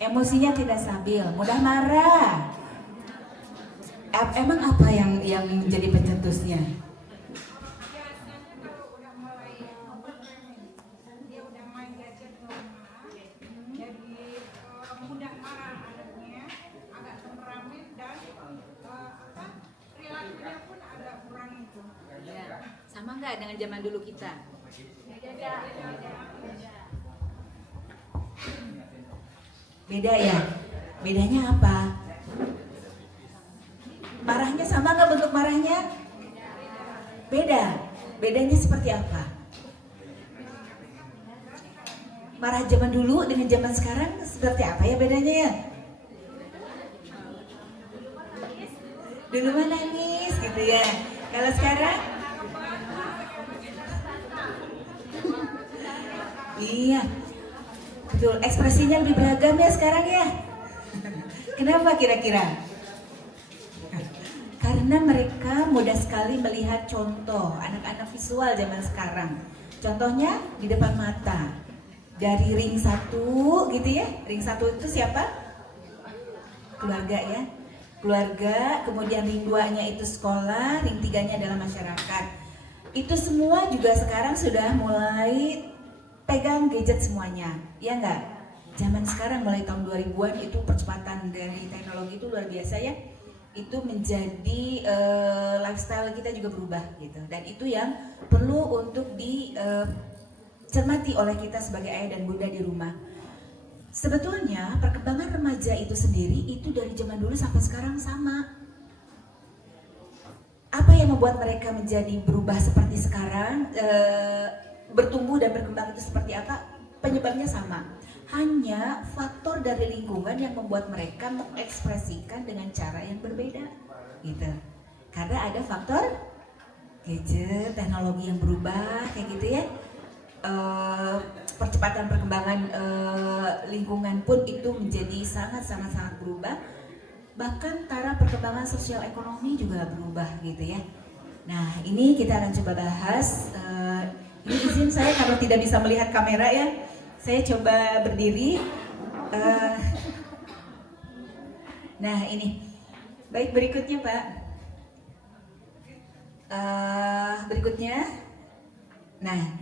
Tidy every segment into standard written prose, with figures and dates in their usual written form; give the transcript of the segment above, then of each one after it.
emosinya tidak stabil, mudah marah. Emang apa yang menjadi pencetusnya? Sama nggak dengan zaman dulu kita? Beda ya? Bedanya apa? Marahnya sama nggak bentuk marahnya? Beda. Bedanya seperti apa? Marah zaman dulu dengan zaman sekarang seperti apa ya bedanya ya? Dulu mah nangis gitu ya. Kalau sekarang? Iya. Betul, ekspresinya lebih beragam ya sekarang ya. Kenapa kira-kira? Karena mereka mudah sekali melihat contoh anak-anak visual zaman sekarang. Contohnya di depan mata. Dari ring 1 gitu ya. Ring 1 itu siapa? Keluarga ya. Keluarga, kemudian ring 2-nya itu sekolah, ring 3-nya adalah masyarakat. Itu semua juga sekarang sudah mulai pegang gadget semuanya, ya enggak? Zaman sekarang mulai tahun 2000-an itu percepatan dari teknologi itu luar biasa ya. Itu menjadi lifestyle kita juga berubah gitu. Dan itu yang perlu untuk dicermati oleh kita sebagai ayah dan bunda di rumah. Sebetulnya perkembangan remaja itu sendiri itu dari zaman dulu sampai sekarang sama. Apa yang membuat mereka menjadi berubah seperti sekarang, bertumbuh dan berkembang itu seperti apa? Penyebabnya sama. Hanya faktor dari lingkungan yang membuat mereka mengekspresikan dengan cara yang berbeda, gitu. Karena ada faktor gadget, teknologi yang berubah, kayak gitu ya. Percepatan perkembangan lingkungan pun itu menjadi sangat berubah. Bahkan cara perkembangan sosial ekonomi juga berubah gitu ya. Nah ini kita akan coba bahas. Ini izin saya kalau tidak bisa melihat kamera ya, saya coba berdiri. Nah ini, baik berikutnya Pak. Berikutnya, nah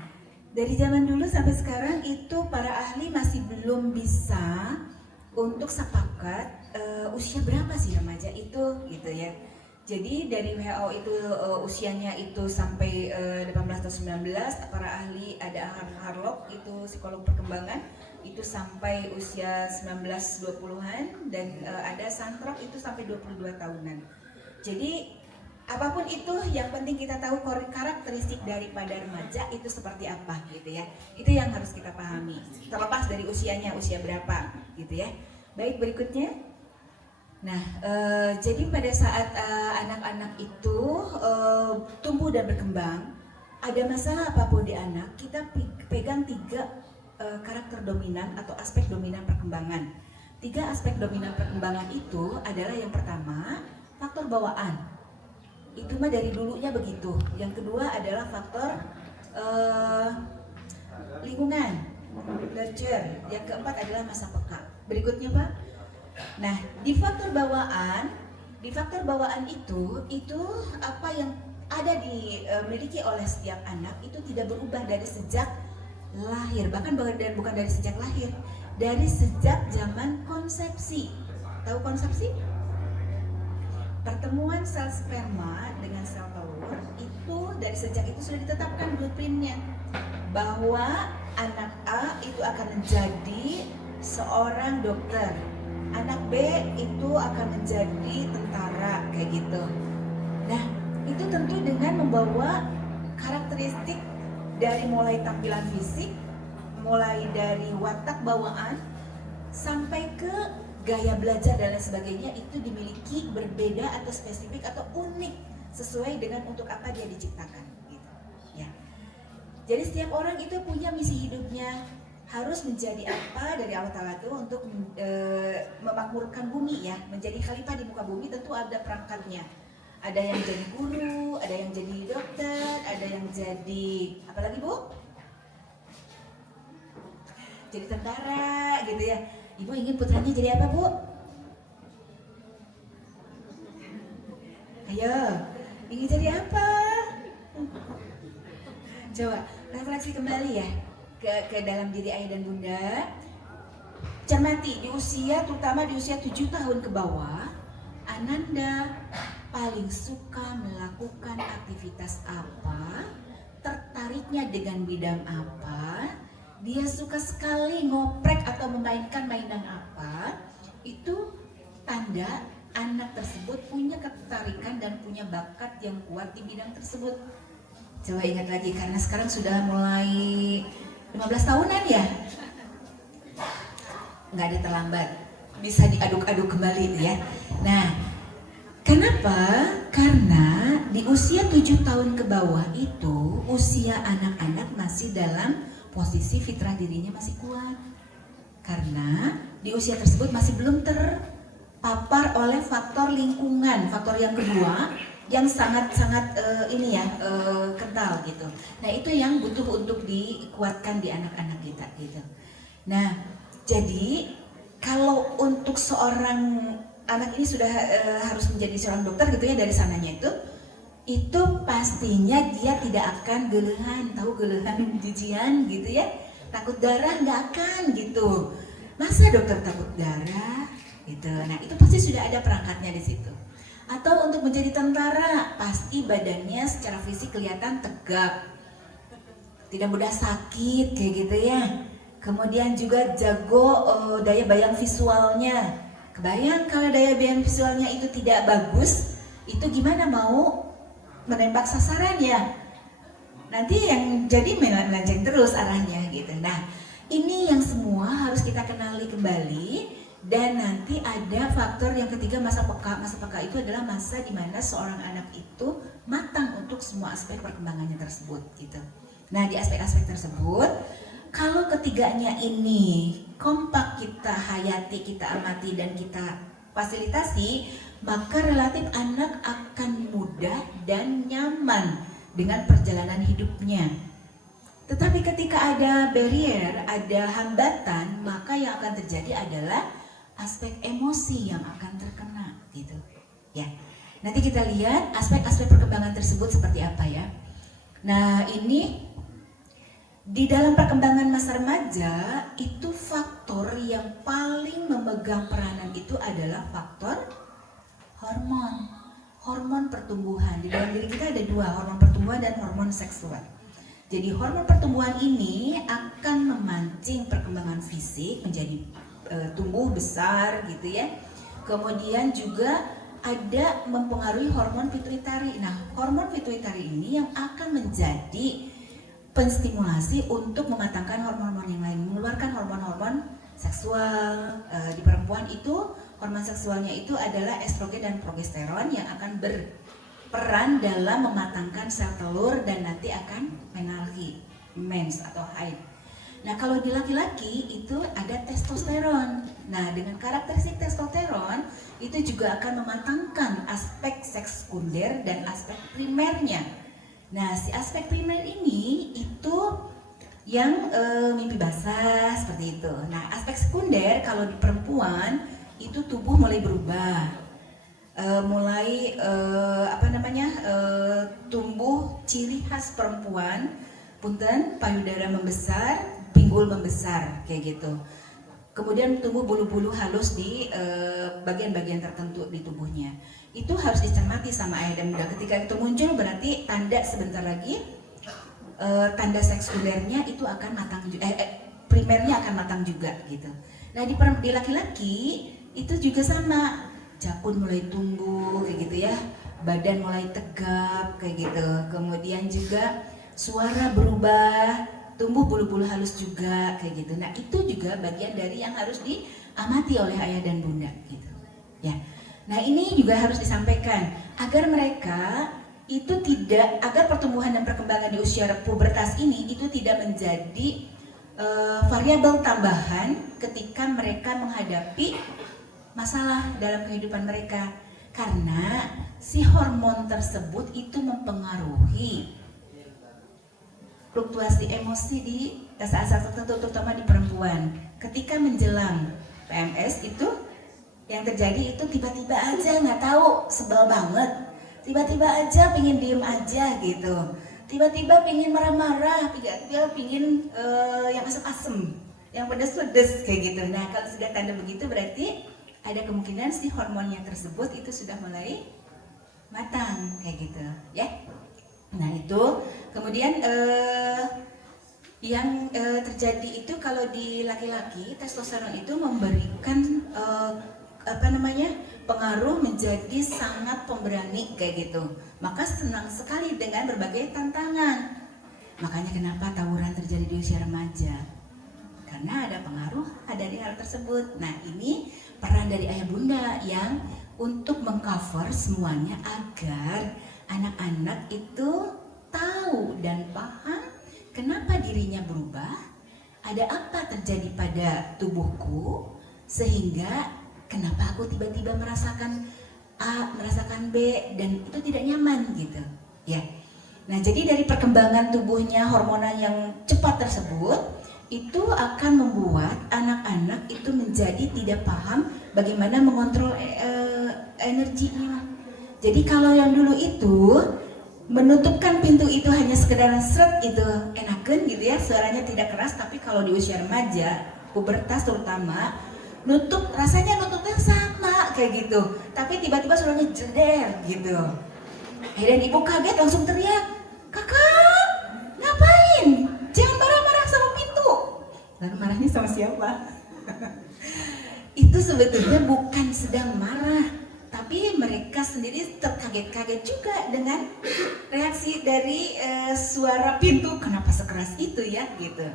dari zaman dulu sampai sekarang itu para ahli masih belum bisa untuk sepakat usia berapa sih remaja itu gitu ya. Jadi dari WHO itu usianya itu sampai 18 atau 19, para ahli ada Harlock itu psikolog perkembangan itu sampai usia 19-20-an dan ada Santrop itu sampai 22 tahunan. Jadi apapun itu yang penting kita tahu karakteristik daripada remaja itu seperti apa gitu ya. Itu yang harus kita pahami. Terlepas dari usianya, usia berapa gitu ya. Baik berikutnya. Nah, jadi pada saat anak-anak itu tumbuh dan berkembang, ada masalah apapun di anak, kita pegang 3 karakter dominan atau aspek dominan perkembangan. 3 aspek dominan perkembangan itu adalah yang pertama, faktor bawaan. Itu mah dari dulunya begitu. Yang kedua adalah faktor lingkungan, nurture. Yang keempat adalah masa peka. Berikutnya Pak. Nah, di faktor bawaan itu apa yang ada dimiliki oleh setiap anak itu tidak berubah dari sejak lahir, bahkan bukan dari sejak lahir, dari sejak zaman konsepsi. Tahu konsepsi? Pertemuan sel sperma dengan sel telur itu dari sejak itu sudah ditetapkan blueprintnya bahwa anak A itu akan menjadi seorang dokter, anak B itu akan menjadi tentara kayak gitu. Nah itu tentu dengan membawa karakteristik dari mulai tampilan fisik, mulai dari watak bawaan sampai ke gaya belajar dan lain sebagainya itu dimiliki berbeda atau spesifik atau unik sesuai dengan untuk apa dia diciptakan gitu ya. Jadi setiap orang itu punya misi hidupnya, harus menjadi apa dari Allah Ta'ala itu untuk memakmurkan bumi ya, menjadi khalifah di muka bumi. Tentu ada perangkatnya, ada yang jadi guru, ada yang jadi dokter, ada yang jadi apalagi Bu? Jadi tentara gitu ya. Ibu ingin putranya jadi apa, Bu? Ayo, ingin jadi apa? Coba refleksi kembali ya ke dalam diri ayah dan bunda. Cermati di usia, terutama di usia 7 tahun ke bawah, Ananda paling suka melakukan aktivitas apa, tertariknya dengan bidang apa, dia suka sekali ngoprek atau memainkan mainan apa. Itu tanda anak tersebut punya ketertarikan dan punya bakat yang kuat di bidang tersebut. Coba ingat lagi, karena sekarang sudah mulai 15 tahunan ya. Nggak ada terlambat, bisa diaduk-aduk kembali ya. Nah, kenapa? Karena di usia 7 tahun ke bawah itu usia anak-anak masih dalam posisi fitrah dirinya masih kuat. Karena di usia tersebut masih belum terpapar oleh faktor lingkungan, faktor yang kedua yang sangat-sangat kental gitu. Nah, itu yang butuh untuk dikuatkan di anak-anak kita gitu. Nah, jadi kalau untuk seorang anak ini sudah harus menjadi seorang dokter gitu ya, dari sananya itu pastinya dia tidak akan gelehan, tahu gelehan jijian gitu ya, takut darah nggak akan gitu. Masa dokter takut darah gitu? Nah, itu pasti sudah ada perangkatnya di situ. Atau untuk menjadi tentara, pasti badannya secara fisik kelihatan tegap, tidak mudah sakit kayak gitu ya. Kemudian juga jago daya bayang visualnya. Kebayang kalau daya bayang visualnya itu tidak bagus, itu gimana mau menembak sasaran ya? Nanti yang jadi melenceng terus arahnya gitu. Nah, ini yang semua harus kita kenali kembali. Dan nanti ada faktor yang ketiga, masa peka. Masa peka itu adalah masa di mana seorang anak itu matang untuk semua aspek perkembangannya tersebut gitu. Nah, di aspek-aspek tersebut, kalau ketiganya ini kompak kita hayati, kita amati, dan kita fasilitasi, maka relatif anak akan mudah dan nyaman dengan perjalanan hidupnya. Tetapi ketika ada barrier, ada hambatan, maka yang akan terjadi adalah aspek emosi yang akan terkena gitu. Ya. Nanti kita lihat aspek-aspek perkembangan tersebut seperti apa ya. Nah, ini di dalam perkembangan masa remaja itu faktor yang paling memegang peranan itu adalah faktor hormon. Hormon pertumbuhan. Di dalam diri kita ada dua, hormon pertumbuhan dan hormon seksual. Jadi hormon pertumbuhan ini akan memancing perkembangan fisik menjadi tumbuh besar gitu ya. Kemudian juga ada mempengaruhi hormon pituitari. Nah, hormon pituitari ini yang akan menjadi penstimulasi untuk mematangkan hormon-hormon yang lain, mengeluarkan hormon-hormon seksual. Di perempuan itu hormon seksualnya itu adalah estrogen dan progesteron yang akan berperan dalam mematangkan sel telur dan nanti akan menarki mens atau haid. Nah, kalau di laki-laki itu ada testosteron. Nah, dengan karakteristik testosteron itu juga akan mematangkan aspek seks sekunder dan aspek primernya. Nah, si aspek primer ini itu yang mimpi basah seperti itu. Nah, aspek sekunder kalau di perempuan itu tubuh mulai berubah, tumbuh ciri khas perempuan, punten, payudara membesar, pinggul membesar kayak gitu. Kemudian tumbuh bulu-bulu halus di bagian-bagian tertentu di tubuhnya. Itu harus dicermati sama ayah dan bunda. Ketika itu muncul berarti tanda sebentar lagi tanda sekundernya itu akan matang, primernya akan matang juga gitu. Nah, di laki-laki itu juga sama, jakun mulai tumbuh kayak gitu ya, badan mulai tegap kayak gitu. Kemudian juga suara berubah, tumbuh bulu-bulu halus juga kayak gitu. Nah, itu juga bagian dari yang harus diamati oleh ayah dan bunda gitu ya. Nah, ini juga harus disampaikan agar mereka itu agar pertumbuhan dan perkembangan di usia pubertas ini itu tidak menjadi variabel tambahan ketika mereka menghadapi masalah dalam kehidupan mereka, karena si hormon tersebut itu mempengaruhi fluktuasi emosi di saat-saat tertentu, terutama di perempuan ketika menjelang PMS itu yang terjadi itu tiba-tiba aja nggak tahu, sebel banget, tiba-tiba aja pengen diem aja gitu, tiba-tiba pengen marah-marah, tiba-tiba pengen yang asem-asem, yang pedas-pedas kayak gitu. Nah kalau sudah tanda begitu berarti ada kemungkinan si hormonnya tersebut itu sudah mulai matang kayak gitu ya. Nah itu kemudian yang terjadi itu kalau di laki-laki testosteron itu memberikan pengaruh menjadi sangat pemberani kayak gitu, maka senang sekali dengan berbagai tantangan. Makanya kenapa tawuran terjadi di usia remaja, karena ada pengaruh dari hal tersebut. Nah ini peran dari ayah bunda yang untuk mengcover semuanya agar anak-anak itu tahu dan paham kenapa dirinya berubah, ada apa terjadi pada tubuhku sehingga kenapa aku tiba-tiba merasakan A, merasakan B, dan itu tidak nyaman gitu ya. Nah jadi dari perkembangan tubuhnya hormonal yang cepat tersebut itu akan membuat anak-anak itu menjadi tidak paham bagaimana mengontrol energinya. Jadi kalau yang dulu itu menutupkan pintu itu hanya sekedar seret itu enakan gitu ya, suaranya tidak keras, tapi kalau di usia remaja, pubertas terutama, rasanya nutupnya sama kayak gitu, tapi tiba-tiba suaranya jeder gitu. Dan ibu kaget langsung teriak, "Kakak, ngapain? Jangan marah-marah sama pintu." Lalu marahnya sama siapa? Itu sebetulnya bukan sedang marah, tapi mereka sendiri terkaget-kaget juga dengan reaksi dari suara pintu, kenapa sekeras itu ya gitu.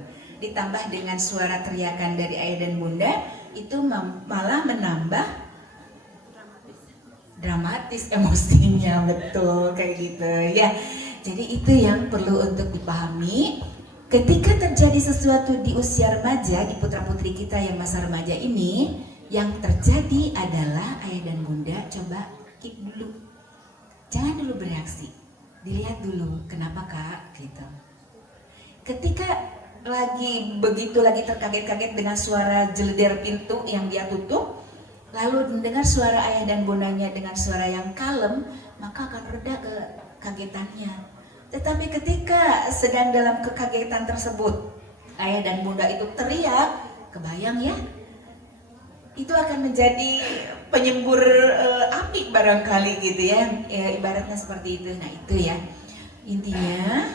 Ditambah dengan suara teriakan dari ayah dan bunda, itu malah menambah dramatis emosinya, betul kayak gitu ya. Jadi itu yang perlu untuk dipahami. Ketika terjadi sesuatu di usia remaja, di putra-putri kita yang masa remaja ini, yang terjadi adalah ayah dan bunda coba keep dulu, jangan dulu bereaksi, dilihat dulu kenapa kak gitu. Ketika lagi terkaget-kaget dengan suara jeleder pintu yang dia tutup, lalu mendengar suara ayah dan bundanya dengan suara yang kalem, maka akan reda kekagetannya. Tetapi ketika sedang dalam kekagetan tersebut, ayah dan bunda itu teriak, kebayang ya, itu akan menjadi penyembur api barangkali gitu ya, ibaratnya seperti itu. Nah itu ya, intinya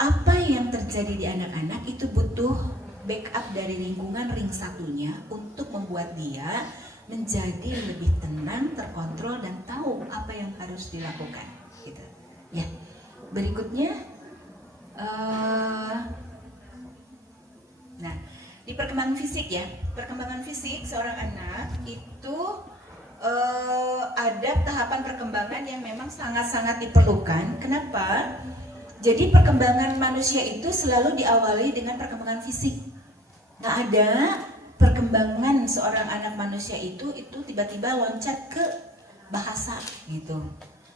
apa yang terjadi di anak-anak itu butuh backup dari lingkungan ring satunya untuk membuat dia menjadi lebih tenang, terkontrol, dan tahu apa yang harus dilakukan gitu ya. Berikutnya nah di perkembangan fisik ya, perkembangan fisik seorang anak itu ada tahapan perkembangan yang memang sangat-sangat diperlukan. Kenapa? Jadi perkembangan manusia itu selalu diawali dengan perkembangan fisik. Nggak ada perkembangan seorang anak manusia itu tiba-tiba loncat ke bahasa gitu.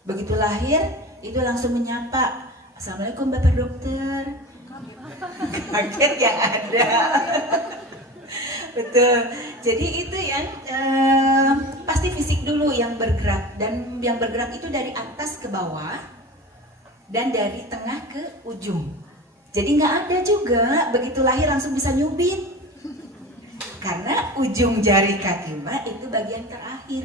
Begitu lahir itu langsung menyapa, "Assalamualaikum Bapak Dokter." Kaget yang ada. Betul. Jadi itu yang pasti fisik dulu yang bergerak, dan yang bergerak itu dari atas ke bawah dan dari tengah ke ujung. Jadi nggak ada juga begitu lahir langsung bisa nyubit, karena ujung jari kaki mbak itu bagian terakhir.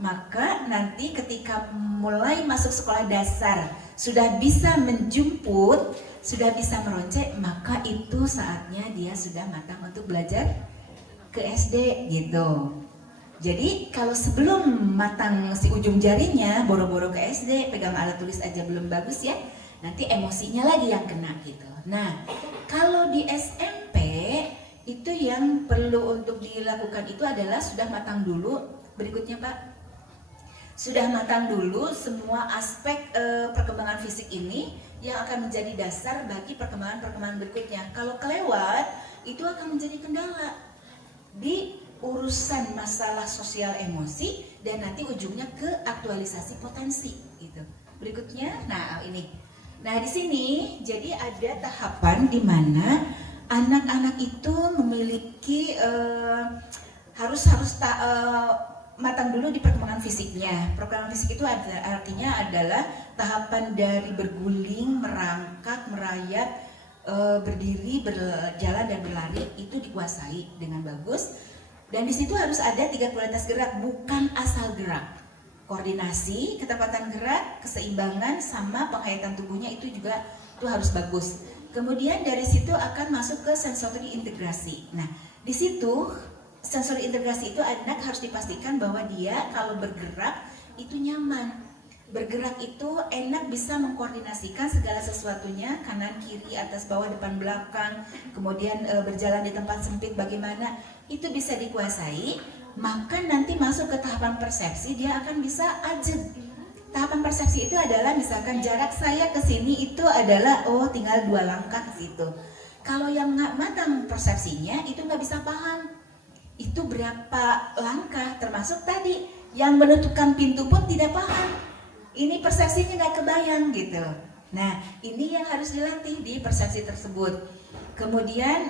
Maka nanti ketika mulai masuk sekolah dasar sudah bisa menjemput, sudah bisa meroncek, maka itu saatnya dia sudah matang untuk belajar ke SD gitu. Jadi kalau sebelum matang si ujung jarinya, boro-boro ke SD, pegang alat tulis aja belum bagus ya, nanti emosinya lagi yang kena gitu. Nah, kalau di SMP itu yang perlu untuk dilakukan itu adalah sudah matang dulu. Berikutnya Pak, sudah matang dulu semua aspek perkembangan fisik ini yang akan menjadi dasar bagi perkembangan berikutnya. Kalau kelewat, itu akan menjadi kendala di urusan masalah sosial emosi dan nanti ujungnya ke aktualisasi potensi gitu. Berikutnya, nah ini. Nah di sini jadi ada tahapan di mana anak-anak itu memiliki matang dulu di perkembangan fisiknya. Perkembangan fisik itu artinya adalah tahapan dari berguling, merangkak, merayap, berdiri, berjalan dan berlari itu dikuasai dengan bagus. Dan di situ harus ada 3 kualitas gerak, bukan asal gerak. Koordinasi, ketepatan gerak, keseimbangan, sama penghayatan tubuhnya itu juga itu harus bagus. Kemudian dari situ akan masuk ke sensory integrasi. Nah, di situ sensory integrasi itu anak harus dipastikan bahwa dia kalau bergerak itu nyaman. Bergerak itu enak bisa mengkoordinasikan segala sesuatunya, kanan, kiri, atas, bawah, depan, belakang. Kemudian berjalan di tempat sempit bagaimana, itu bisa dikuasai. Maka nanti masuk ke tahapan persepsi, dia akan bisa ajeg. Tahapan persepsi itu adalah misalkan jarak saya ke sini itu adalah tinggal 2 langkah ke situ. Kalau yang nggak matang persepsinya itu nggak bisa paham. Itu berapa langkah, termasuk tadi yang menutupkan pintu pun tidak paham. Ini persepsinya nggak kebayang gitu. Nah, ini yang harus dilatih di persepsi tersebut. Kemudian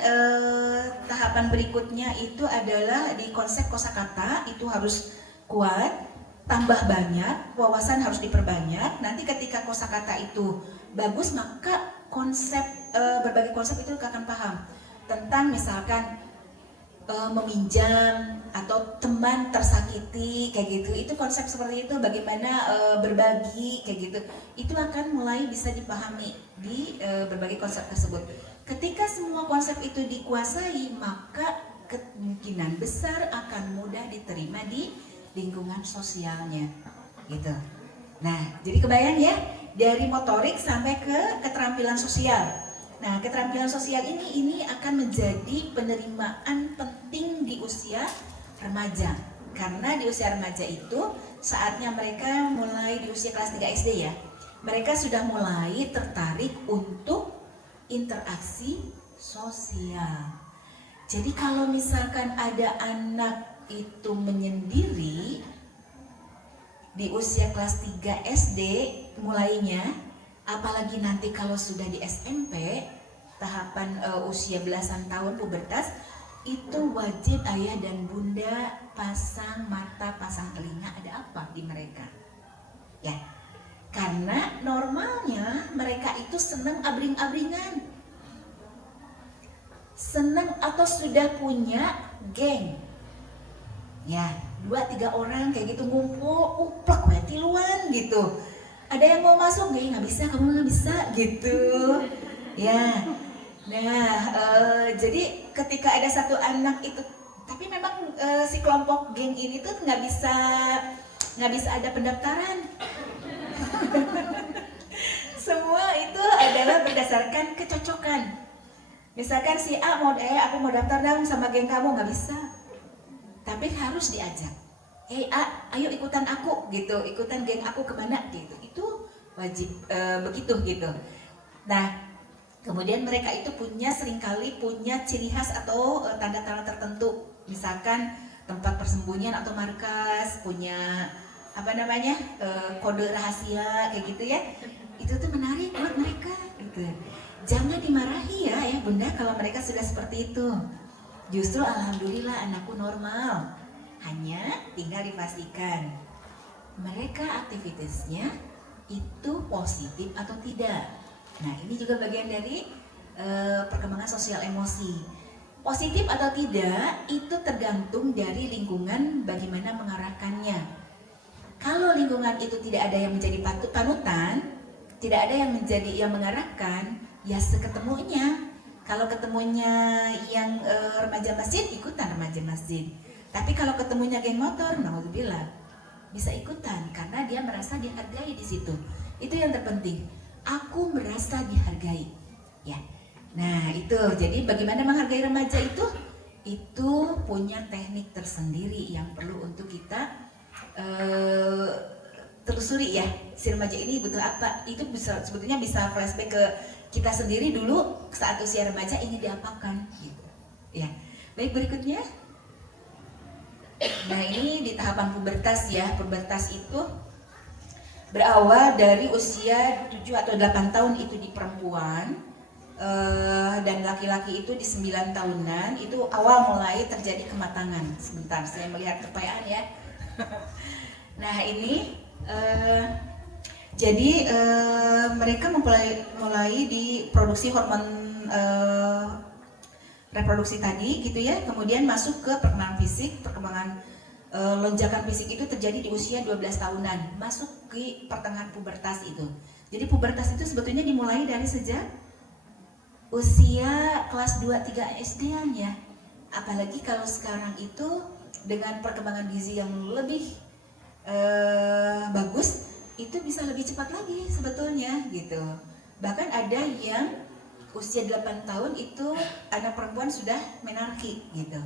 tahapan berikutnya itu adalah di konsep kosakata, itu harus kuat, tambah banyak, wawasan harus diperbanyak. Nanti ketika kosakata itu bagus, maka konsep berbagai konsep itu akan paham. Tentang misalkan meminjam atau teman tersakiti kayak gitu, itu konsep seperti itu, bagaimana berbagi kayak gitu, itu akan mulai bisa dipahami di berbagai konsep tersebut. Ketika semua konsep itu dikuasai, maka kemungkinan besar akan mudah diterima di lingkungan sosialnya gitu. Nah, jadi kebayang ya, dari motorik sampai ke keterampilan sosial. Nah, keterampilan sosial ini akan menjadi penerimaan penting di usia remaja. Karena di usia remaja itu saatnya mereka mulai di usia kelas 3 SD ya. Mereka sudah mulai tertarik untuk interaksi sosial. Jadi kalau misalkan ada anak itu menyendiri di usia kelas 3 SD mulainya, apalagi nanti kalau sudah di SMP, tahapan usia belasan tahun pubertas, itu wajib ayah dan bunda pasang mata, pasang telinga, ada apa di mereka. Ya, karena normalnya mereka itu senang abring-abringan, senang atau sudah punya geng. Ya, 2-3 orang kayak gitu ngumpul, uplek tiluan gitu. Ada yang mau masuk nggak bisa, kamu nggak bisa gitu ya. Nah, jadi ketika ada satu anak itu, tapi memang si kelompok geng ini tuh nggak bisa ada pendaftaran. Semua itu adalah berdasarkan kecocokan. Misalkan si A aku mau daftar dong sama geng kamu, nggak bisa, tapi harus diajak. A, ayo ikutan aku gitu, ikutan geng aku kemana gitu, itu wajib begitu gitu. Nah, kemudian mereka itu seringkali punya ciri khas atau tanda-tanda tertentu, misalkan tempat persembunyian atau markas, punya kode rahasia kayak gitu ya. Itu tuh menarik buat mereka gitu. Jangan dimarahi ya bunda kalau mereka sudah seperti itu. Justru alhamdulillah anakku normal. Hanya tinggal dipastikan mereka aktivitasnya itu positif atau tidak. Nah, ini juga bagian dari perkembangan sosial emosi. Positif atau tidak itu tergantung dari lingkungan bagaimana mengarahkannya. Kalau lingkungan itu tidak ada yang menjadi panutan, tidak ada yang menjadi yang mengarahkan, ya seketemunya. Kalau ketemunya yang remaja masjid, ikutan remaja masjid. Tapi kalau ketemunya geng motor, naudzubillah, bisa ikutan karena dia merasa dihargai di situ. Itu yang terpenting. Aku merasa dihargai. Ya. Nah, itu. Jadi bagaimana menghargai remaja itu punya teknik tersendiri yang perlu untuk kita telusuri ya. Si remaja ini butuh apa? Itu sebetulnya bisa flashback ke kita sendiri dulu saat usia remaja ini diapakan gitu. Ya. Baik, berikutnya. Nah, ini di tahapan pubertas ya. Pubertas itu berawal dari usia 7 atau 8 tahun itu di perempuan. dan laki-laki itu di 9 tahunan itu awal mulai terjadi kematangan. Sebentar, saya melihat kepayaan ya. Nah ini jadi mereka mulai diproduksi hormon reproduksi tadi gitu ya, kemudian masuk ke perkembangan fisik. Lonjakan fisik itu terjadi di usia 12 tahunan, masuk ke pertengahan pubertas itu. Jadi pubertas itu sebetulnya dimulai dari sejak usia kelas 2-3 SD-an ya. Apalagi kalau sekarang itu dengan perkembangan gizi yang lebih bagus, itu bisa lebih cepat lagi sebetulnya gitu. Bahkan ada yang usia 8 tahun itu anak perempuan sudah menarki gitu.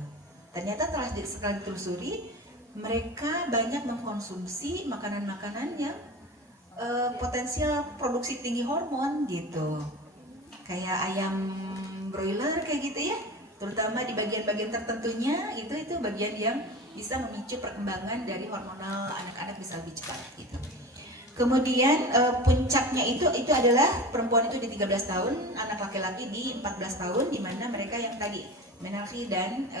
Ternyata setelah ditelusuri, mereka banyak mengkonsumsi makanan-makanan yang potensial produksi tinggi hormon gitu. Kayak ayam broiler kayak gitu ya, terutama di bagian-bagian tertentunya itu bagian yang bisa memicu perkembangan dari hormonal anak-anak bisa lebih cepat gitu. Kemudian puncaknya itu adalah perempuan itu di 13 tahun, anak laki-laki di 14 tahun, di mana mereka yang tadi menarki dan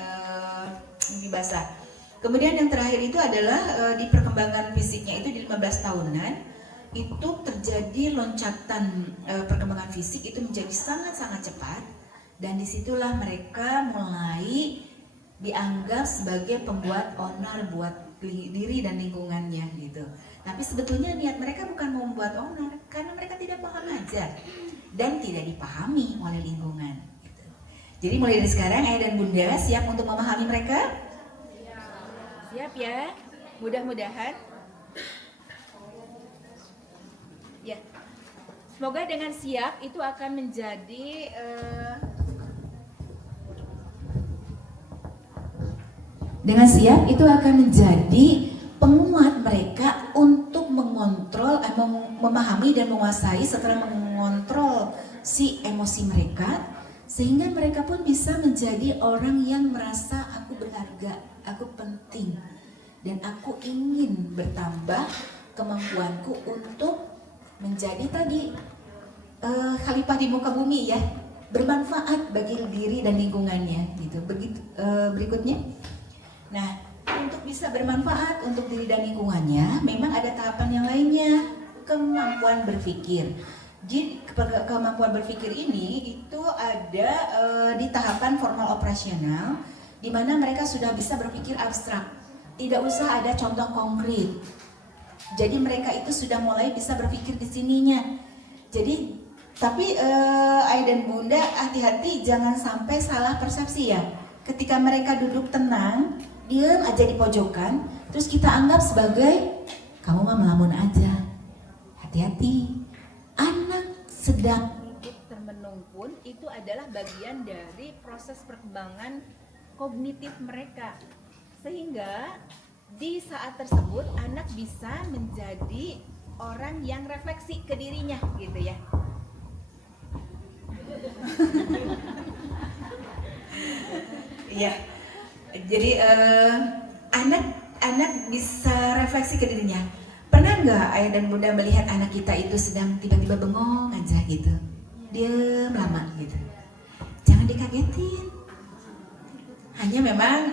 mimpi basah. Kemudian yang terakhir itu adalah di perkembangan fisiknya itu di 15 tahunan itu terjadi loncatan perkembangan fisik itu menjadi sangat-sangat cepat, dan disitulah mereka mulai dianggap sebagai pembuat onar buat diri dan lingkungannya gitu. Tapi sebetulnya niat mereka bukan membuat onar, karena mereka tidak paham aja dan tidak dipahami oleh lingkungan gitu. Jadi mulai dari sekarang ayah dan bunda siap untuk memahami mereka? Siap ya, mudah-mudahan. Ya, semoga dengan siap itu akan menjadi penguat mereka untuk mengontrol, memahami dan menguasai setelah mengontrol si emosi mereka, sehingga mereka pun bisa menjadi orang yang merasa aku berharga, aku penting, dan aku ingin bertambah kemampuanku untuk menjadi tadi khalifah di muka bumi ya, bermanfaat bagi diri dan lingkungannya gitu. Begitu berikutnya. Nah, untuk bisa bermanfaat untuk diri dan lingkungannya, memang ada tahapan yang lainnya, kemampuan berpikir. Jadi kemampuan berpikir ini itu ada di tahapan formal operasional, di mana mereka sudah bisa berpikir abstrak, tidak usah ada contoh konkret. Jadi mereka itu sudah mulai bisa berpikir di sininya. Jadi tapi ayah dan bunda hati-hati jangan sampai salah persepsi ya. Ketika mereka duduk tenang, diam aja di pojokan, terus kita anggap sebagai kamu mah melamun aja. Hati-hati. Anak sedang termenung pun itu adalah bagian dari proses perkembangan kognitif mereka. Sehingga di saat tersebut anak bisa menjadi orang yang refleksi ke dirinya gitu ya. Iya. Jadi anak bisa refleksi ke dirinya. Pernah nggak ayah dan bunda melihat anak kita itu sedang tiba-tiba bengong aja gitu, diam lama gitu? Jangan dikagetin. Hanya memang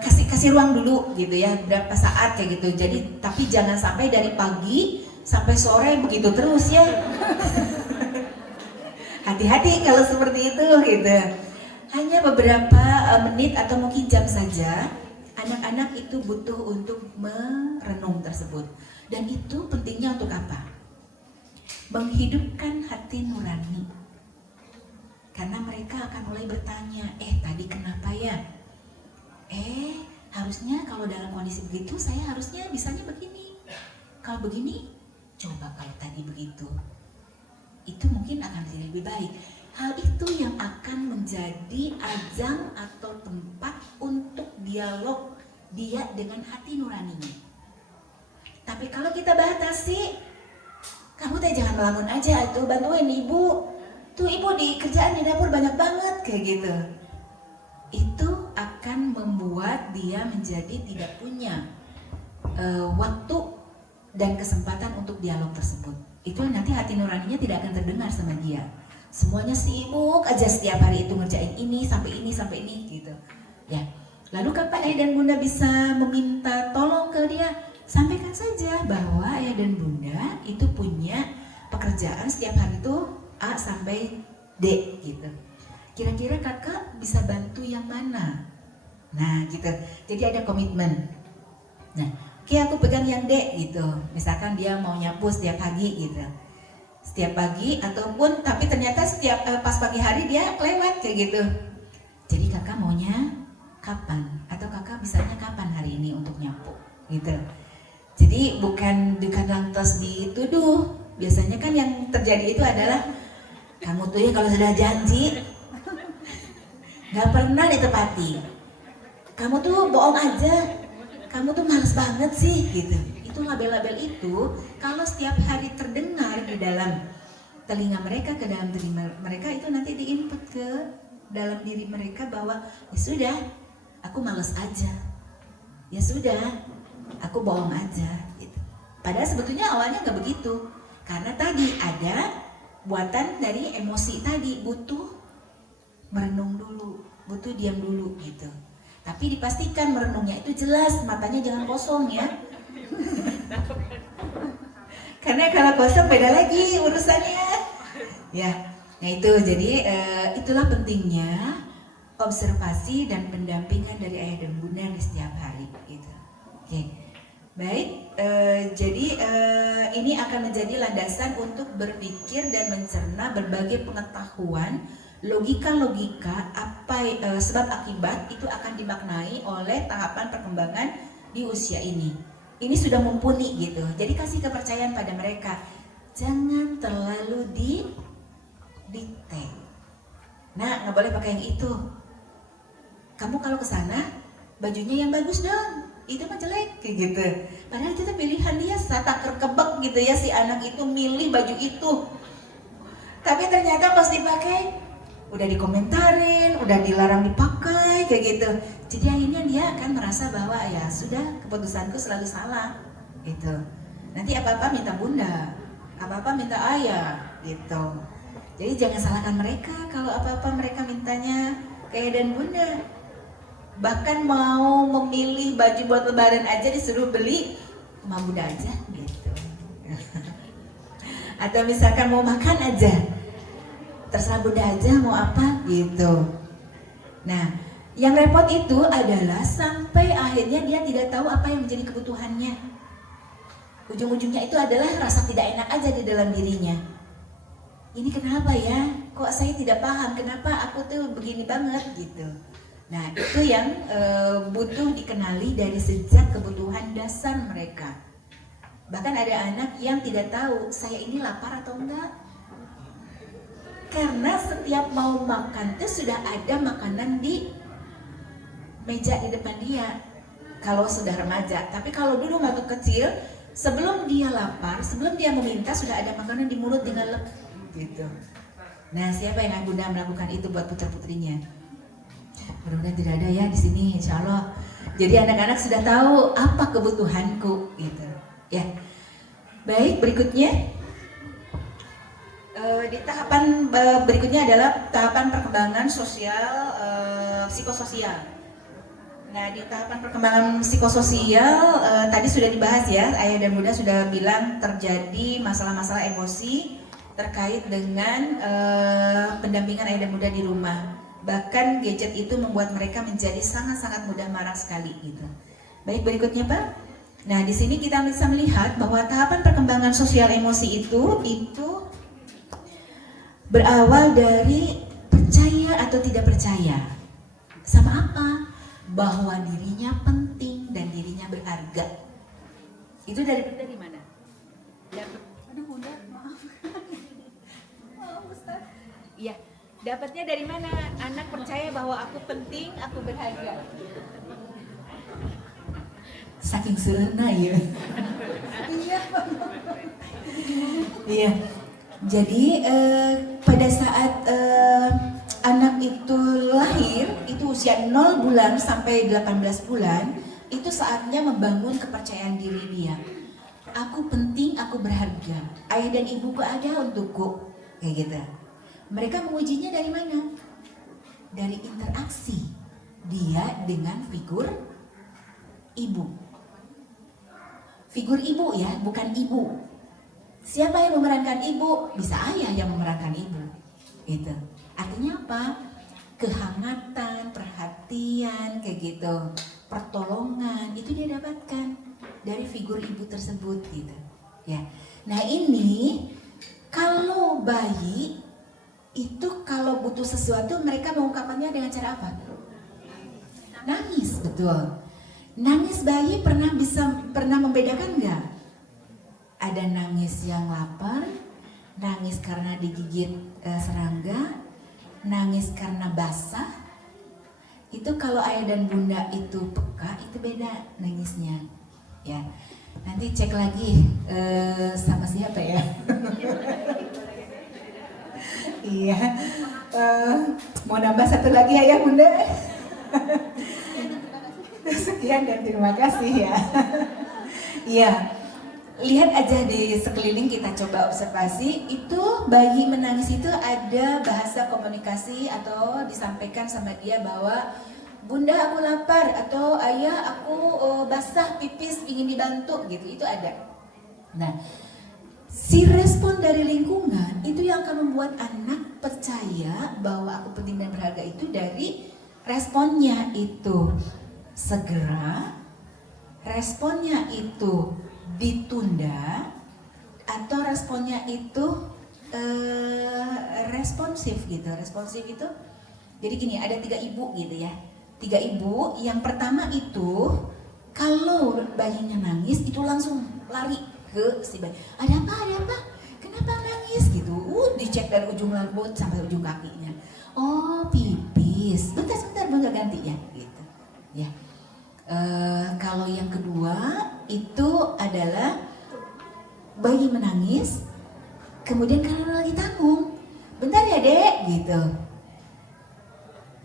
kasih ruang dulu gitu ya, berapa saat kayak gitu. Jadi tapi jangan sampai dari pagi sampai sore begitu terus ya. Hati-hati kalau seperti itu gitu. Hanya beberapa menit atau mungkin jam saja anak-anak itu butuh untuk merenung tersebut. Dan itu pentingnya untuk apa? Menghidupkan hati nurani. Karena mereka akan mulai bertanya, tadi kenapa ya? Harusnya kalau dalam kondisi begitu saya harusnya bisanya begini. Kalau begini, coba kalau tadi begitu. Itu mungkin akan jadi lebih baik. Hal itu yang akan menjadi ajang atau tempat untuk dialog dia dengan hati nuraninya. Tapi kalau kita batasi, kamu teh jangan melamun aja, itu bantuin ibu. Tuh ibu di kerjaan di dapur banyak banget kayak gitu. Itu akan membuat dia menjadi tidak punya waktu dan kesempatan untuk dialog tersebut. Itu nanti hati nuraninya tidak akan terdengar sama dia. Semuanya sibuk aja setiap hari itu ngerjain ini sampai ini gitu. Ya. Lalu kapan ayah dan bunda bisa meminta tolong ke dia? Sampaikan saja bahwa ayah dan bunda itu punya pekerjaan setiap hari itu A sampai D gitu. Kira-kira kakak bisa bantu yang mana? Nah gitu. Jadi ada komitmen. Nah, oke aku pegang yang D gitu. Misalkan dia mau nyapu setiap pagi gitu. Setiap pagi ataupun tapi ternyata setiap pas pagi hari dia lewat kayak gitu. Jadi kakak maunya kapan? Atau kakak bisanya kapan hari ini untuk nyapu gitu. Jadi bukan lantas dituduh. Biasanya kan yang terjadi itu adalah kamu tuh ya kalau sudah janji gak pernah ditepati. Kamu tuh bohong aja. Kamu tuh males banget sih gitu. Itu label-label itu kalau setiap hari terdengar di dalam telinga mereka, ke dalam diri mereka, itu nanti diinput ke dalam diri mereka bahwa ya sudah, aku males aja. Ya sudah, aku bohong aja gitu. Padahal sebetulnya awalnya nggak begitu. Karena tadi ada buatan dari emosi tadi, butuh merenung dulu, butuh diam dulu gitu. Tapi dipastikan merenungnya itu jelas, matanya jangan kosong ya. Karena kalau kosong beda lagi urusannya. Ya, nah itu jadi itulah pentingnya observasi dan pendampingan dari ayah dan bunda di setiap hari gitu. Oke. Baik, jadi ini akan menjadi landasan untuk berpikir dan mencerna berbagai pengetahuan, logika-logika apa sebab akibat itu akan dimaknai oleh tahapan perkembangan di usia ini. Ini sudah mumpuni gitu. Jadi kasih kepercayaan pada mereka. Jangan terlalu didikte. Nah, nggak boleh pakai yang itu. Kamu kalau kesana bajunya yang bagus dong. Itu mah jelek kayak gitu. Padahal itu pilihan dia, tak terkebak gitu ya si anak itu milih baju itu. Tapi ternyata pas dipakai udah dikomentarin, udah dilarang dipakai kayak gitu. Jadi akhirnya dia akan merasa bahwa ya sudah, keputusanku selalu salah gitu. Nanti apa-apa minta bunda, apa-apa minta ayah gitu. Jadi jangan salahkan mereka kalau apa-apa mereka mintanya ke ayah dan bunda. Bahkan mau memilih baju buat lebaran aja disuruh beli sama bunda aja gitu. Atau misalkan mau makan aja, terserah bunda aja mau apa gitu. Nah, yang repot itu adalah sampai akhirnya dia tidak tahu apa yang menjadi kebutuhannya. Ujung-ujungnya itu adalah rasa tidak enak aja di dalam dirinya. Ini kenapa ya? Kok saya tidak paham kenapa aku tuh begini banget gitu. Nah, itu yang butuh dikenali dari sejak kebutuhan dasar mereka. Bahkan ada anak yang tidak tahu saya ini lapar atau enggak. Karena setiap mau makan tuh sudah ada makanan di meja di depan dia. Kalau sudah remaja, tapi kalau dulu waktu kecil, sebelum dia lapar, sebelum dia meminta sudah ada makanan di mulut tinggal lep gitu. Nah, siapa yang bunda melakukan itu buat putra-putrinya? Mudah-mudahan tidak ada ya di sini, insya Allah. Jadi anak-anak sudah tahu apa kebutuhanku gitu. Ya, baik berikutnya. Di tahapan berikutnya adalah tahapan perkembangan sosial psikososial. Nah, di tahapan perkembangan psikososial tadi sudah dibahas ya, ayah dan bunda sudah bilang terjadi masalah-masalah emosi terkait dengan pendampingan ayah dan bunda di rumah. Bahkan gadget itu membuat mereka menjadi sangat-sangat mudah marah sekali gitu. Baik berikutnya Pak. Nah, di sini kita bisa melihat bahwa tahapan perkembangan sosial emosi itu berawal dari percaya atau tidak percaya. Sama apa? Bahwa dirinya penting dan dirinya berharga. Itu dari mana? Aduh bunda, maaf. Maaf Ustaz. Iya, dapatnya dari mana? Anak percaya bahwa aku penting, aku berharga. Saking serena ya. Iya. Iya. Jadi pada saat anak itu lahir, itu usia 0 bulan sampai 18 bulan, itu saatnya membangun kepercayaan diri dia. Aku penting, aku berharga. Ayah dan ibuku ada untukku, kayak gitu. Mereka mengujinya dari mana? Dari interaksi dia dengan figur ibu. Figur ibu ya, bukan ibu. Siapa yang memerankan ibu? Bisa ayah yang memerankan ibu. Gitu. Artinya apa? Kehangatan, perhatian, kayak gitu, pertolongan, itu dia dapatkan dari figur ibu tersebut gitu. Ya. Nah ini kalau bayi itu kalau butuh sesuatu mereka mengungkapkannya dengan cara apa? Nangis, betul. Nangis bayi pernah membedakan nggak? Ada nangis yang lapar, nangis karena digigit serangga, nangis karena basah. Itu kalau ayah dan bunda itu peka, itu beda nangisnya. Ya, nanti cek lagi sama siapa ya? Iya, mau nambah satu lagi ayah bunda? Sekian dan terima kasih ya. Iya, lihat aja di sekeliling kita coba observasi, itu bayi menangis itu ada bahasa komunikasi atau disampaikan sama dia bahwa bunda aku lapar atau ayah aku basah pipis ingin dibantu gitu, itu ada. Nah, si respon dari lingkungan itu yang akan membuat anak percaya bahwa aku penting dan berharga itu dari responnya itu segera, responnya itu ditunda, atau responnya itu responsif gitu. Responsif itu jadi gini, ada 3 ibu gitu ya. 3 ibu, yang pertama itu kalau bayinya nangis itu langsung lari ke si bayi. Ada apa? Ada apa? Kenapa nangis gitu? Dicek dari ujung rambut sampai ujung kakinya. Oh, pipis. Sebentar bunda ganti ya gitu. Ya. Kalau yang kedua itu adalah bayi menangis, kemudian karena lagi tanggung, bentar ya dek gitu,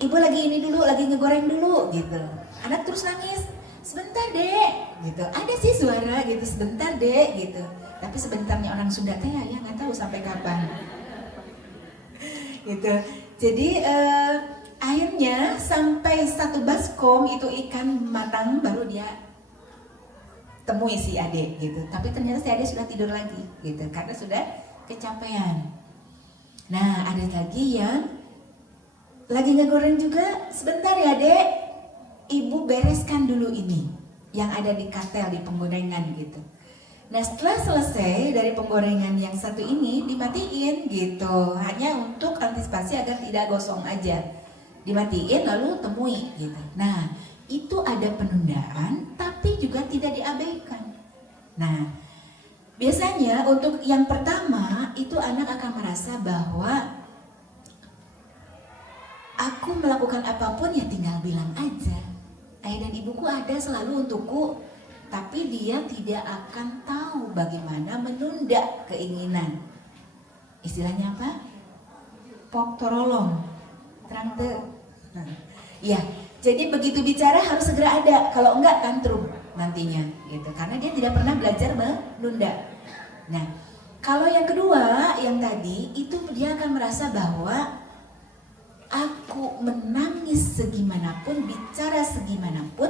ibu lagi ini dulu, lagi ngegoreng dulu gitu, anak terus nangis, sebentar dek gitu, ada sih suara gitu, sebentar dek gitu, tapi sebentarnya orang Sunda teh ya nggak tahu sampai kapan gitu. Jadi akhirnya sampai 1 baskom itu ikan matang baru dia temui si adik gitu. Tapi ternyata si adik sudah tidur lagi gitu karena sudah kecapean. Nah, ada lagi yang lagi ngegoreng juga, sebentar ya dek, ibu bereskan dulu ini yang ada di katel, di penggorengan gitu. Nah, setelah selesai dari penggorengan yang satu ini dimatiin gitu, hanya untuk antisipasi agar tidak gosong aja. Dimatiin lalu temui gitu. Nah, itu ada penundaan tapi juga tidak diabaikan. Nah, biasanya untuk yang pertama itu anak akan merasa bahwa aku melakukan apapun ya tinggal bilang aja. Ayah dan ibuku ada selalu untukku, tapi dia tidak akan tahu bagaimana menunda keinginan. Istilahnya apa? Pok torolong. Terang te. Ya, jadi begitu bicara harus segera ada, kalau enggak tantrum nantinya gitu. Karena dia tidak pernah belajar menunda. Nah, kalau yang kedua, yang tadi itu dia akan merasa bahwa aku menangis segimanapun, bicara segimanapun,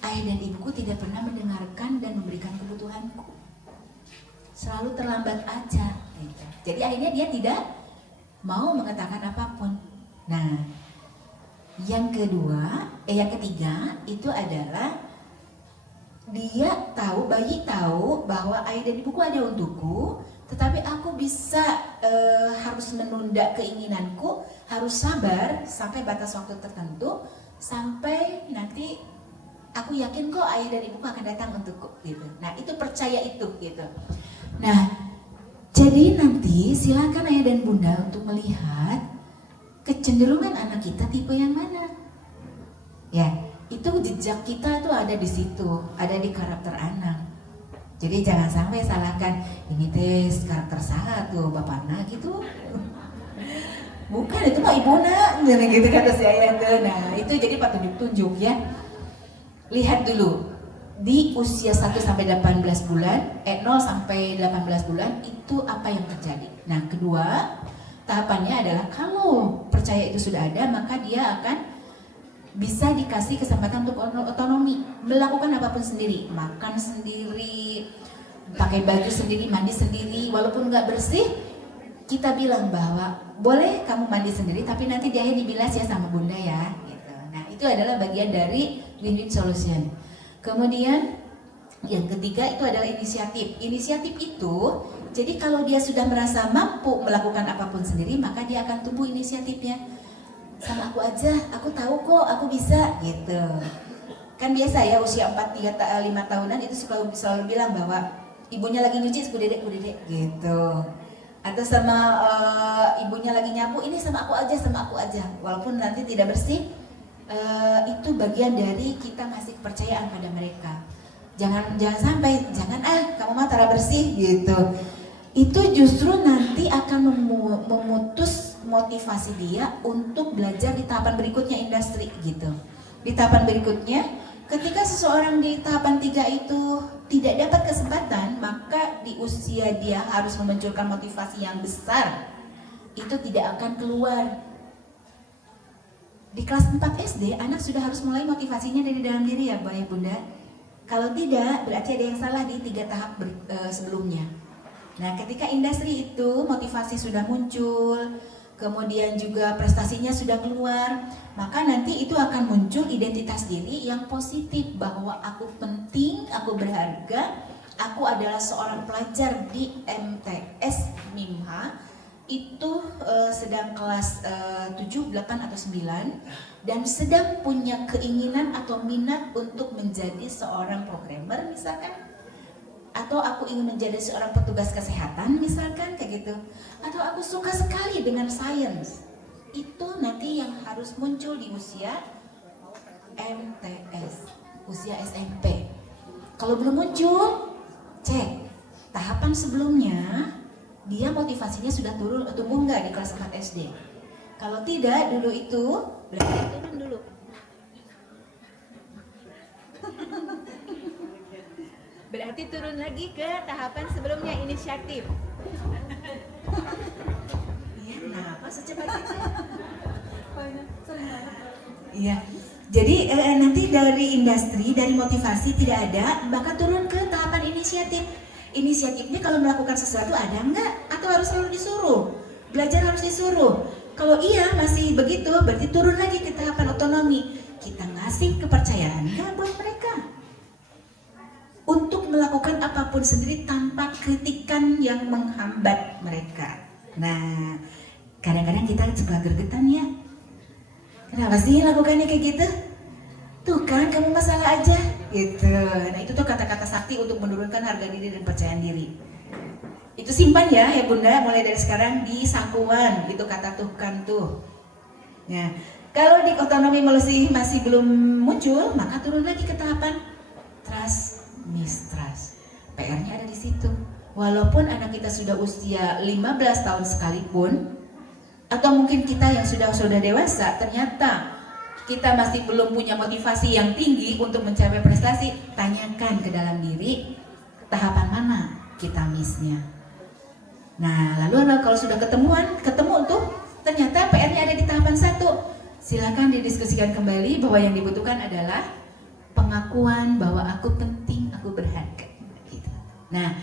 ayah dan ibuku tidak pernah mendengarkan dan memberikan kebutuhanku. Selalu terlambat aja gitu. Jadi akhirnya dia tidak mau mengatakan apapun. Nah, yang ketiga itu adalah dia tahu, bayi tahu bahwa ayah dan ibuku ada untukku, tetapi aku bisa harus menunda keinginanku, harus sabar sampai batas waktu tertentu, sampai nanti aku yakin kok ayah dan ibuku akan datang untukku gitu. Nah, itu percaya itu gitu. Nah, jadi nanti silakan ayah dan bunda untuk melihat kecenderungan anak kita tipe yang mana. Ya, itu jejak kita tuh ada di situ, ada di karakter anak. Jadi jangan sampai salahkan ini tes karakter salah tuh bapakna gitu. Bukan, itu mah ibuna, gitu kata si ayah tuh. Nah, itu jadi petunjuk-tunjuk ya. Lihat dulu di usia 1 sampai 18 bulan, 0 sampai 18 bulan itu apa yang terjadi. Nah, kedua, tahapannya adalah kalau percaya itu sudah ada, maka dia akan bisa dikasih kesempatan untuk otonomi, melakukan apapun sendiri, makan sendiri, pakai baju sendiri, mandi sendiri, walaupun nggak bersih, kita bilang bahwa boleh kamu mandi sendiri, tapi nanti dia dibilas ya sama bunda ya. Gitu. Nah itu adalah bagian dari win-win solution. Kemudian yang ketiga itu adalah inisiatif. Inisiatif itu, jadi kalau dia sudah merasa mampu melakukan apapun sendiri, maka dia akan tumbuh inisiatifnya. Sama aku aja, aku tahu kok, aku bisa gitu. Kan biasa ya usia 4, 3, 5 tahunan itu selalu bilang bahwa ibunya lagi nyuci, ku dedek gitu. Atau sama ibunya lagi nyapu, ini sama aku aja. Walaupun nanti tidak bersih, itu bagian dari kita ngasih kepercayaan pada mereka. Jangan sampai, kamu mah tara bersih gitu. Itu justru nanti akan memutus motivasi dia untuk belajar di tahapan berikutnya industri gitu. Di tahapan berikutnya, ketika seseorang di tahapan 3 itu tidak dapat kesempatan, maka di usia dia harus memunculkan motivasi yang besar. Itu tidak akan keluar. Di kelas 4 SD, anak sudah harus mulai motivasinya dari dalam diri ya, Bapak Bunda. Kalau tidak, berarti ada yang salah di 3 tahap sebelumnya. Nah, ketika industri itu motivasi sudah muncul, kemudian juga prestasinya sudah keluar, maka nanti itu akan muncul identitas diri yang positif bahwa aku penting, aku berharga, aku adalah seorang pelajar di MTS MIMHA, itu sedang kelas 7, 8, atau 9 dan sedang punya keinginan atau minat untuk menjadi seorang programmer misalkan, atau aku ingin menjadi seorang petugas kesehatan misalkan kayak gitu, atau aku suka sekali dengan sains. Itu nanti yang harus muncul di usia MTS, usia SMP. Kalau belum muncul, cek tahapan sebelumnya, dia motivasinya sudah tumbuh nggak di kelas 4 SD. Kalau tidak dulu itu, berarti turun dulu. Berarti turun lagi ke tahapan sebelumnya, inisiatif. Iya, kenapa secepat itu? Iya. Jadi nanti dari industri, dari motivasi tidak ada, maka turun ke tahapan inisiatif. Inisiatifnya kalau melakukan sesuatu ada nggak? Atau harus selalu disuruh? Belajar harus disuruh. Kalau iya masih begitu, berarti turun lagi ke tahapan otonomi. Kita ngasih kepercayaan nggak buat mereka untuk melakukan apapun sendiri tanpa kritikan yang menghambat mereka. Nah, kadang-kadang kita suka gergetan ya. Kenapa sih lakukannya kayak gitu? Tuh kan, kamu masalah aja gitu. Nah itu tuh kata-kata sakti untuk menurunkan harga diri dan percayaan diri. Itu simpan ya Bunda, mulai dari sekarang di sangkuan, itu kata tuh kan tuh. Nah, kalau di otonomi masih belum muncul, maka turun lagi ke tahapan trust, mistrust. PR-nya ada di situ. Walaupun anak kita sudah usia 15 tahun sekalipun, atau mungkin kita yang sudah dewasa, ternyata kita masih belum punya motivasi yang tinggi untuk mencapai prestasi, tanyakan ke dalam diri, tahapan mana kita miss-nya. Nah, lalu kalau sudah ketemu tuh, ternyata PR-nya ada di tahapan 1. Silakan didiskusikan kembali bahwa yang dibutuhkan adalah pengakuan bahwa aku penting, aku berharga. Gitu. Nah,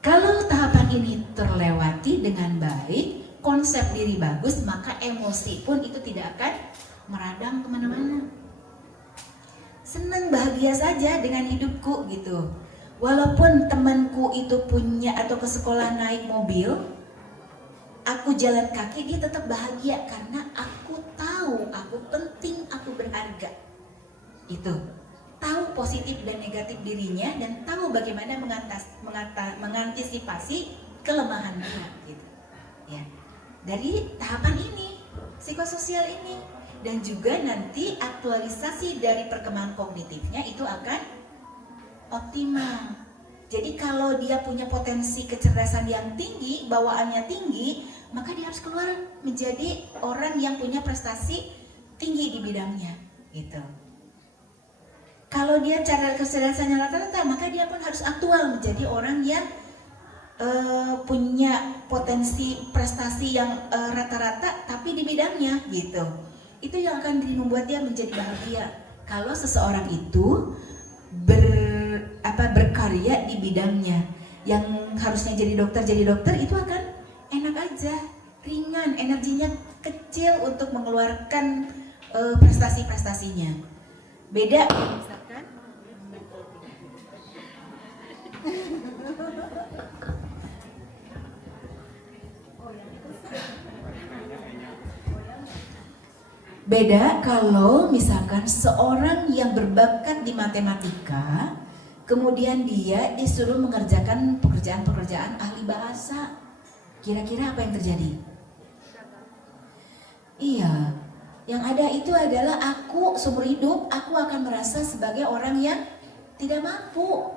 kalau tahapan ini terlewati dengan baik, konsep diri bagus, maka emosi pun itu tidak akan meradang kemana-mana. Senang, bahagia saja dengan hidupku gitu. Walaupun temanku itu punya atau ke sekolah naik mobil, aku jalan kaki, dia tetap bahagia karena aku tahu aku penting, aku berharga. Itu tahu positif dan negatif dirinya dan tahu bagaimana mengantisipasi kelemahannya gitu. Ya. Dari tahapan ini, psikososial ini, dan juga nanti aktualisasi dari perkembangan kognitifnya itu akan optimal. Jadi kalau dia punya potensi kecerdasan yang tinggi, bawaannya tinggi, maka dia harus keluar menjadi orang yang punya prestasi tinggi di bidangnya, gitu. Kalau dia cara kecerdasannya rata-rata, maka dia pun harus aktual menjadi orang yang punya potensi prestasi yang rata-rata tapi di bidangnya gitu. Itu yang akan membuat dia menjadi bahagia. Kalau seseorang itu berkarya di bidangnya, yang harusnya jadi dokter itu akan enak aja, ringan, energinya kecil untuk mengeluarkan prestasi-prestasinya. Beda misalkan beda kalau misalkan seorang yang berbakat di matematika, kemudian dia disuruh mengerjakan pekerjaan-pekerjaan ahli bahasa. Kira-kira apa yang terjadi? Iya, yang ada itu adalah aku seumur hidup, aku akan merasa sebagai orang yang tidak mampu.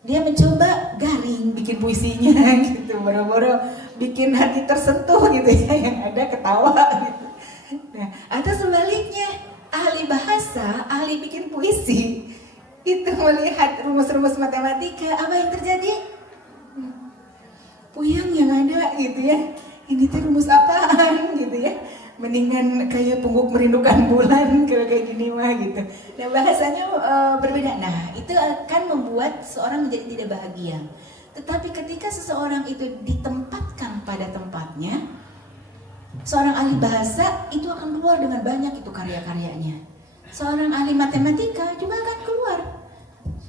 Dia mencoba garing bikin puisinya gitu, boro-boro bikin hati tersentuh gitu ya, yang ada ketawa gitu. Nah, atau sebaliknya, ahli bahasa, ahli bikin puisi itu melihat rumus-rumus matematika, apa yang terjadi? Puyeng yang ada gitu ya, ini tuh rumus apaan gitu ya, mendingan kayak pungguk merindukan bulan kalau kayak gini mah gitu. Nah, bahasanya berbeda. Nah, itu akan membuat seorang menjadi tidak bahagia. Tetapi ketika seseorang itu ditempatkan pada tempatnya, seorang ahli bahasa itu akan keluar dengan banyak itu karya-karyanya. Seorang ahli matematika juga akan keluar.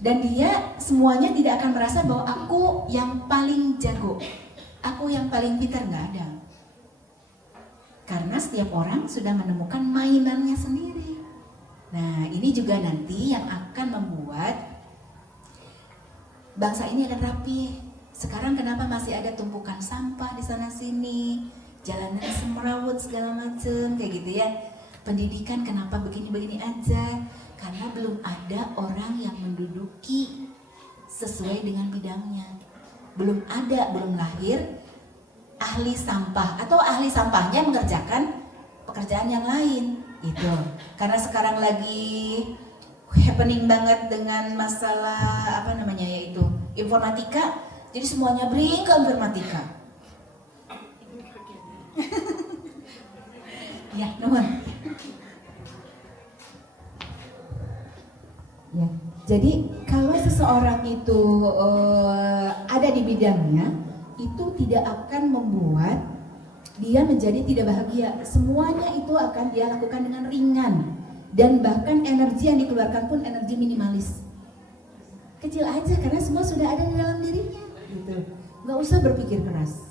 Dan dia semuanya tidak akan merasa bahwa aku yang paling jago, aku yang paling pintar, nggak ada. Karena setiap orang sudah menemukan mainannya sendiri. Nah, ini juga nanti yang akan membuat bangsa ini akan rapi. Sekarang kenapa masih ada tumpukan sampah di sana sini, jalanan semrawut segala macem kayak gitu ya. Pendidikan kenapa begini-begini aja? Karena belum ada orang yang menduduki sesuai dengan bidangnya. Belum lahir ahli sampah atau ahli sampahnya mengerjakan pekerjaan yang lain itu. Karena sekarang lagi happening banget dengan masalah yaitu informatika, jadi semuanya bring ke informatika. Ya, nuhun. Ya, jadi kalau seseorang itu ada di bidangnya, itu tidak akan membuat dia menjadi tidak bahagia. Semuanya itu akan dia lakukan dengan ringan, dan bahkan energi yang dikeluarkan pun energi minimalis, kecil aja karena semua sudah ada di dalam dirinya gitu. Nggak usah berpikir keras.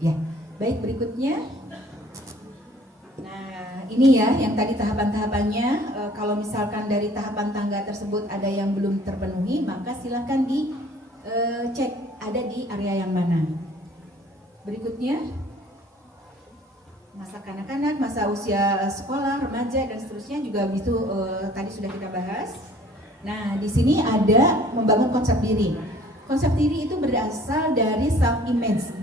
Ya, baik, berikutnya. Nah, ini ya yang tadi tahapan-tahapannya. Kalau misalkan dari tahapan tangga tersebut ada yang belum terpenuhi, maka silakan cek ada di area yang mana. Berikutnya, masa kanak-kanak, masa usia sekolah, remaja dan seterusnya juga itu tadi sudah kita bahas. Nah, di sini ada membangun konsep diri. Konsep diri itu berasal dari self image,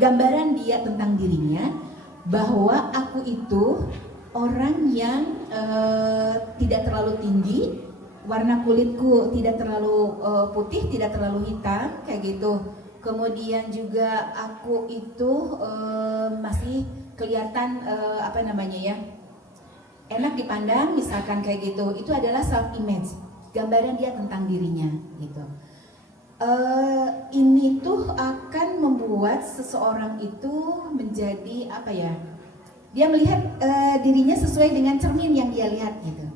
gambaran dia tentang dirinya, bahwa aku itu orang yang tidak terlalu tinggi, warna kulitku tidak terlalu putih, tidak terlalu hitam kayak gitu. Kemudian juga aku itu masih kelihatan enak dipandang, misalkan kayak gitu. Itu adalah self image, gambaran dia tentang dirinya gitu. Ini tuh akan membuat seseorang itu menjadi dia melihat dirinya sesuai dengan cermin yang dia lihat gitu.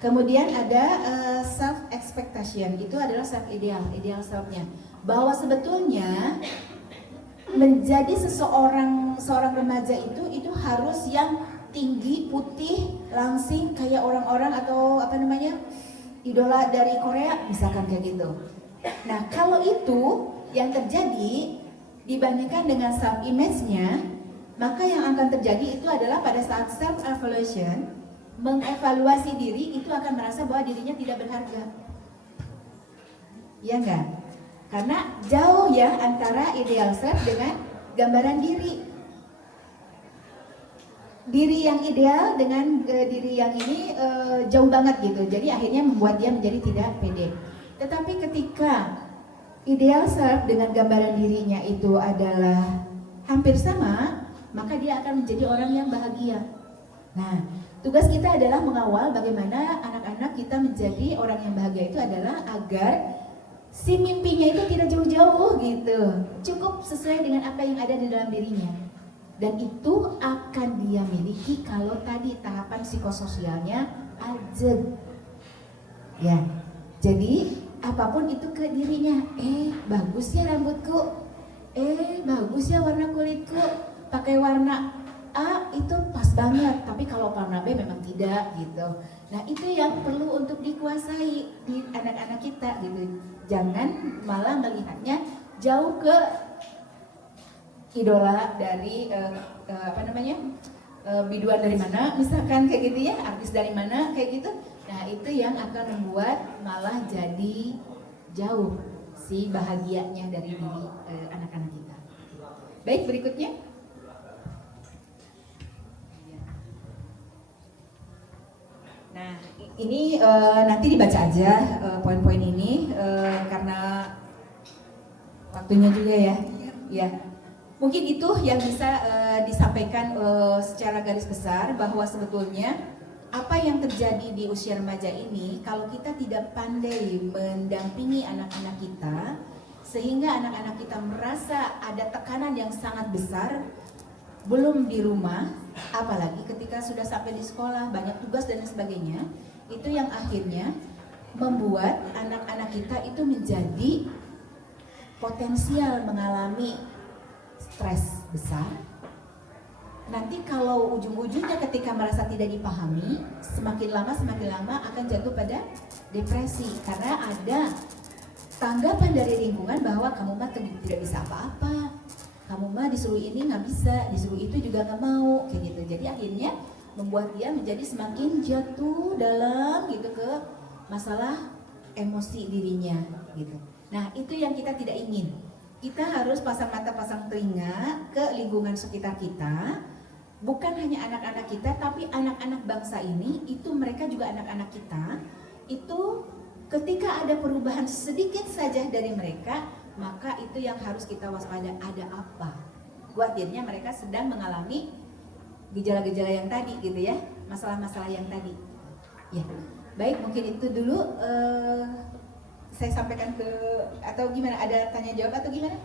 Kemudian ada self expectation, itu adalah self ideal selfnya, bahwa sebetulnya menjadi seorang remaja itu harus yang tinggi, putih, langsing kayak orang-orang atau idola dari Korea misalkan kayak gitu. Nah, kalau itu yang terjadi dibandingkan dengan self image-nya, maka yang akan terjadi itu adalah pada saat self evaluation, mengevaluasi diri, itu akan merasa bahwa dirinya tidak berharga. Ya enggak? Karena jauh ya antara ideal self dengan gambaran diri. Diri yang ideal dengan diri yang ini jauh banget gitu. Jadi akhirnya membuat dia menjadi tidak pede. Tetapi ketika ideal self dengan gambaran dirinya itu adalah hampir sama, maka dia akan menjadi orang yang bahagia. Nah, tugas kita adalah mengawal bagaimana anak-anak kita menjadi orang yang bahagia itu adalah agar si mimpinya itu tidak jauh-jauh gitu, cukup sesuai dengan apa yang ada di dalam dirinya. Dan itu akan dia miliki kalau tadi tahapan psikososialnya ajeg. Ya, jadi apapun itu ke dirinya, bagus ya rambutku, bagus ya warna kulitku, pakai warna A itu pas banget, tapi kalau warna B memang tidak gitu. Nah itu yang perlu untuk dikuasai di anak-anak kita gitu. Jangan malah melihatnya jauh ke idola dari biduan dari mana, misalkan kayak gitu ya, artis dari mana kayak gitu. Nah itu yang akan membuat malah jadi jauh si bahagianya dari diri anak-anak kita. Baik, berikutnya. Nah ini nanti dibaca aja poin-poin ini karena waktunya juga ya. Ya. Mungkin itu yang bisa disampaikan secara garis besar, bahwa sebetulnya apa yang terjadi di usia remaja ini kalau kita tidak pandai mendampingi anak-anak kita, sehingga anak-anak kita merasa ada tekanan yang sangat besar, belum di rumah, apalagi ketika sudah sampai di sekolah, banyak tugas dan sebagainya, itu yang akhirnya membuat anak-anak kita itu menjadi potensial mengalami stres besar. Nanti kalau ujung-ujungnya ketika merasa tidak dipahami, semakin lama akan jatuh pada depresi, karena ada tanggapan dari lingkungan bahwa kamu mah tidak bisa apa-apa, kamu mah disuruh ini nggak bisa, disuruh itu juga nggak mau, kayak gitu. Jadi akhirnya membuat dia menjadi semakin jatuh dalam gitu ke masalah emosi dirinya gitu. Nah itu yang kita tidak ingin. Kita harus pasang mata pasang telinga ke lingkungan sekitar kita, bukan hanya anak-anak kita, tapi anak-anak bangsa ini, itu mereka juga anak-anak kita. Itu ketika ada perubahan sedikit saja dari mereka, maka itu yang harus kita waspada, ada apa. Khawatirnya mereka sedang mengalami gejala-gejala yang tadi gitu ya, masalah-masalah yang tadi. Ya, baik, mungkin itu dulu saya sampaikan ke, atau gimana, ada tanya jawab atau gimana?